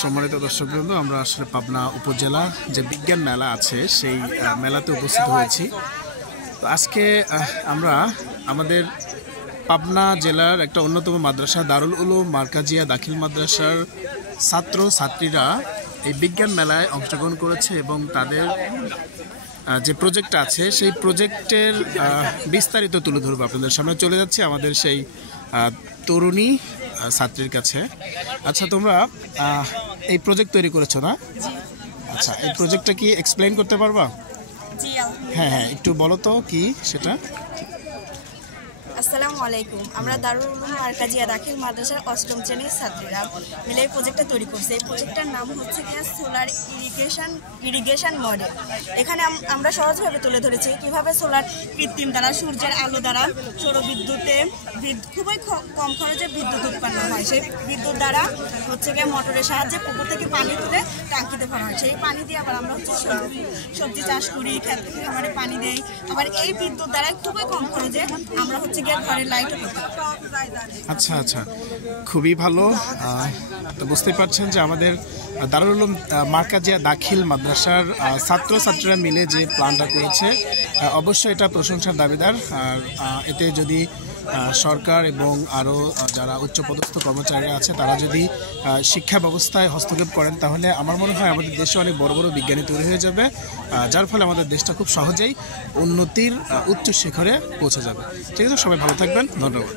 সম্মানিত দর্শকবৃন্দ, আমরা আসলে পাবনা উপজেলা যে বিজ্ঞান মেলা আছে সেই মেলাতে উপস্থিত হয়েছি। তো আজকে আমরা আমাদের পাবনা জেলার একটা অন্যতম মাদ্রাসা দারুল উলুম মার্কাজিয়া দাখিল মাদ্রাসার ছাত্র ছাত্রীরা এই বিজ্ঞান মেলায় অংশগ্রহণ করেছে এবং তাদের যে প্রজেক্ট আছে সেই প্রজেক্টের বিস্তারিত তুলে ধরবো আপনাদের সামনে। চলে যাচ্ছে আমাদের সেই তরুণী ছাত্রীর কাছে। আচ্ছা, তোমরা এই প্রজেক্ট তৈরি করেছো না? আচ্ছা, এই প্রজেক্টটা কি এক্সপ্লেইন করতে পারবা? হ্যাঁ, একটু বলো তো কি সেটা। আসসালামু আলাইকুম। আমরা দারুল উলুম মার্কাজিয়া দাখিল মাদ্রাসার 8ম শ্রেণীর ছাত্রীরা মিলে এই প্রজেক্টটা তৈরি করছি। এই প্রজেক্টটার নাম হচ্ছে কি সোলার ইরিগেশন মডেল। এখানে আমরা সহজভাবে তুলে ধরেছি কিভাবে সোলার কৃত্রিম দ্বারা সূর্যের আলো দ্বারা সৌরবিদ্যুতে খুবই কম খরচে বিদ্যুৎ উৎপন্ন হয়। সেই বিদ্যুৎ দ্বারা হচ্ছে গিয়ে মোটরের সাহায্যে পুকুর থেকে পানি তুলে ট্যাঙ্কিতে ভরা হয়। সেই পানি দিয়ে আবার আমরা হচ্ছে সবজি চাষ করি, ক্ষেত থেকে আমরা পানি দিই। আবার এই বিদ্যুৎ দ্বারা খুবই কম খরচে আমরা হচ্ছে আচ্ছা, খুবই ভালো। তো বুঝতেই পারছেন যে আমাদের দারুল উলুম মার্কাজিয়া দাখিল মাদ্রাসার ছাত্রছাত্রীরা মিলে যে প্ল্যানটা করেছে অবশ্যই এটা প্রশংসার দাবিদার। আর এতে যদি সরকার এবং আরও যারা উচ্চপদস্থ কর্মচারীরা আছে তারা যদি শিক্ষা ব্যবস্থায় হস্তক্ষেপ করেন তাহলে আমার মনে হয় আমাদের দেশে অনেক বড় বড় বিজ্ঞানী তৈরি হয়ে যাবে, যার ফলে আমাদের দেশটা খুব সহজেই উন্নতির উচ্চ শিখরে পৌঁছে যাবে। ঠিক আছে, সবাই ভালো থাকবেন, ধন্যবাদ।